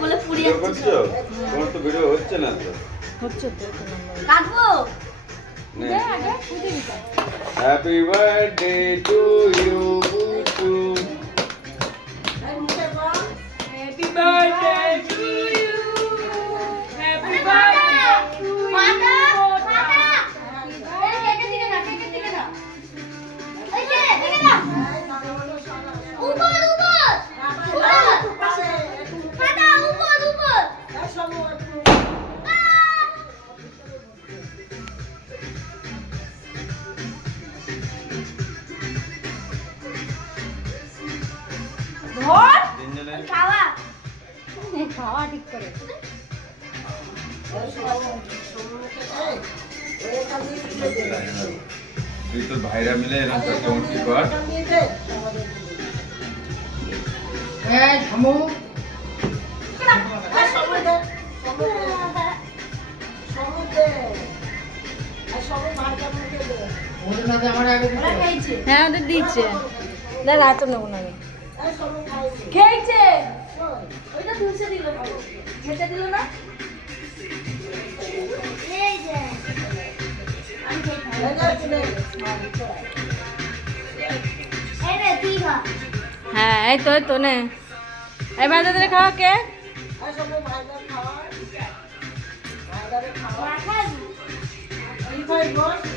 বলে পুরি করছো তোমার তো ভিডিও হচ্ছে না তো হচ্ছে তো কাটবো দে আগে পুজো দিতে happy birthday to you Butu happy birthday to you happy birthday মাতা মাতা এই কেকের দিকে না এই যে দিকে না উপর মাতা উপর ধর খাওয়া খাওয়া ঠিক করে তুই তো ভাইরা মিলে এরকম কেমন কি কর হ্যাঁ ওদের দিচ্ছে না রাত নেবো না খেয়েছে ওইটা তুলছে দিল খেতে দিল না এই যে আমি এই রে তুই খা হ্যাঁ এই তো নে এই বাজারে খাওয়া কে খাওয়া